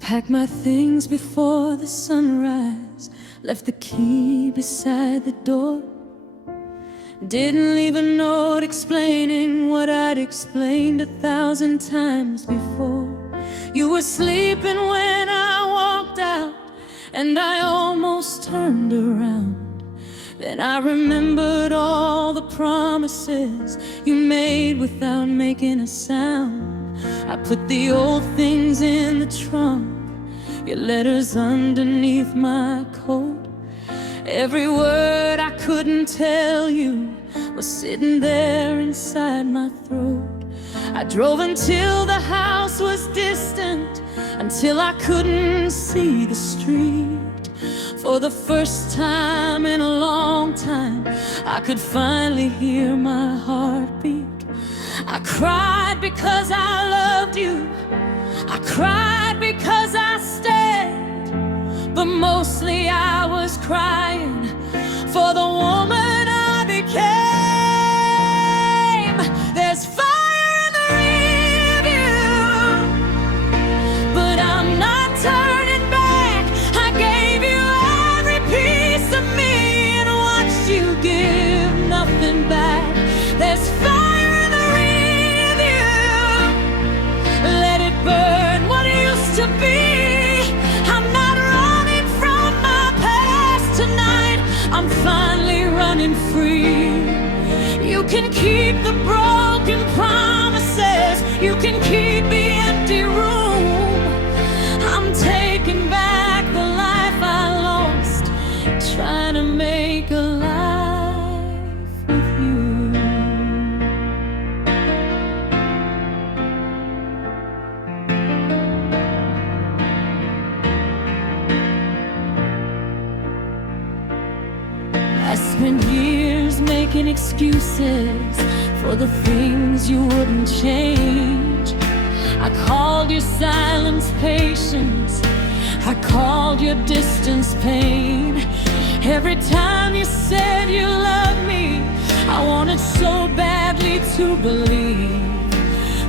Packed my things before the sunrise, left the key beside the door. Didn't leave a note explaining what I'd explained 1,000 times before. You were sleeping when I walked out, and I almost turned around. Then I remembered all the promises you made without making a sound. I put the old things in the trunk, your letters underneath my coat. Every word I couldn't tell you was sitting there inside my throat. I drove until the house was distant, until I couldn't see the street. For the first time in a long time, I could finally hear my heartbeat. I cried because I loved you, I cried because I stayed, but mostly I was crying for the woman I became. There's fire in the rearview, but I'm not turning back. I gave you every piece of me and watched you give nothing back. There's fire in the rearview, let it burn what it used to be. I'm not running from my past tonight, I'm finally running free. You can keep the broken promises, you can keep the empty room. I'm taking back the life I lost, trying to make a life with you. I spent years making excuses for the things you wouldn't change. I called your silence patience, I called your distance pain. Every time you said you loved me, I wanted so badly to believe.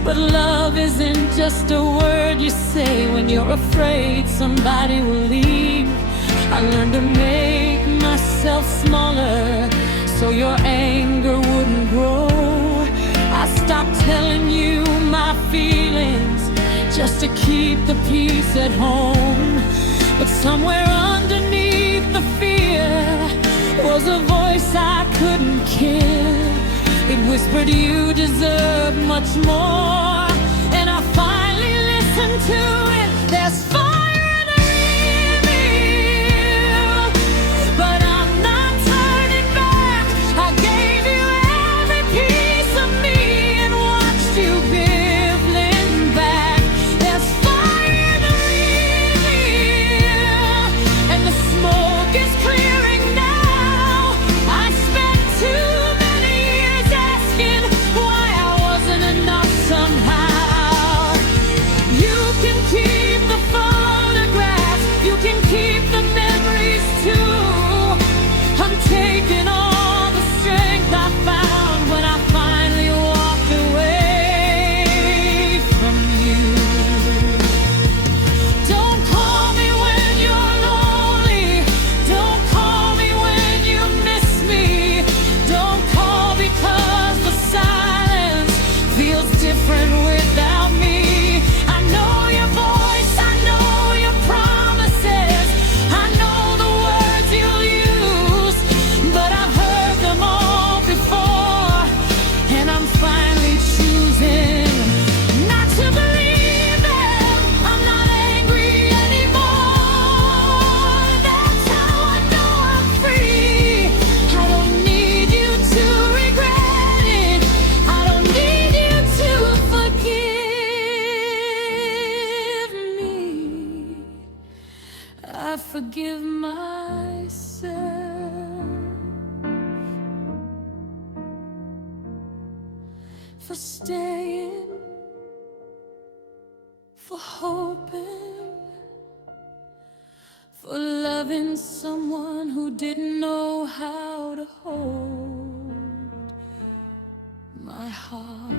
But love isn't just a word you say when you're afraid somebody will leave. I learned to make myself smaller so your anger wouldn't grow. I stopped telling you my feelings just to keep the peace at home. But somewhere underneath the fear was a voice I couldn't kill. It whispered you deserve much more, and I finally listened to it. There's fire in the rearview, but I'm not turning back. I gave you every piece of me and watched you give little back. There's fire in the rearview, and the smoke is clearing now. I spent too many years asking why I wasn't enough somehow. You can keep the photographs, you can keep the memories too. I'm taking all the strength I found when I finally walked away from you. Don't call me when you're lonely, don't call me when you miss me. Don't call because the silence feels different without me. I know your voice, I know your promises, I know the words you'll use, but I've heard them all before, and I'm finally choosing not to believe them. I'm not angry anymore. That's how I know I'm free. I don't need you to regret it, I don't need you to forgive me. I forgive myself for staying, for hoping, for loving someone who didn't know how to hold my heart.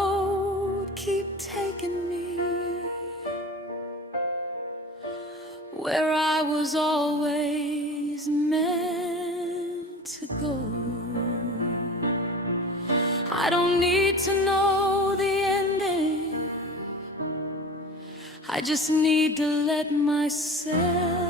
road keep taking me where I was always meant to go. I don't need to know the ending, I just need to let myself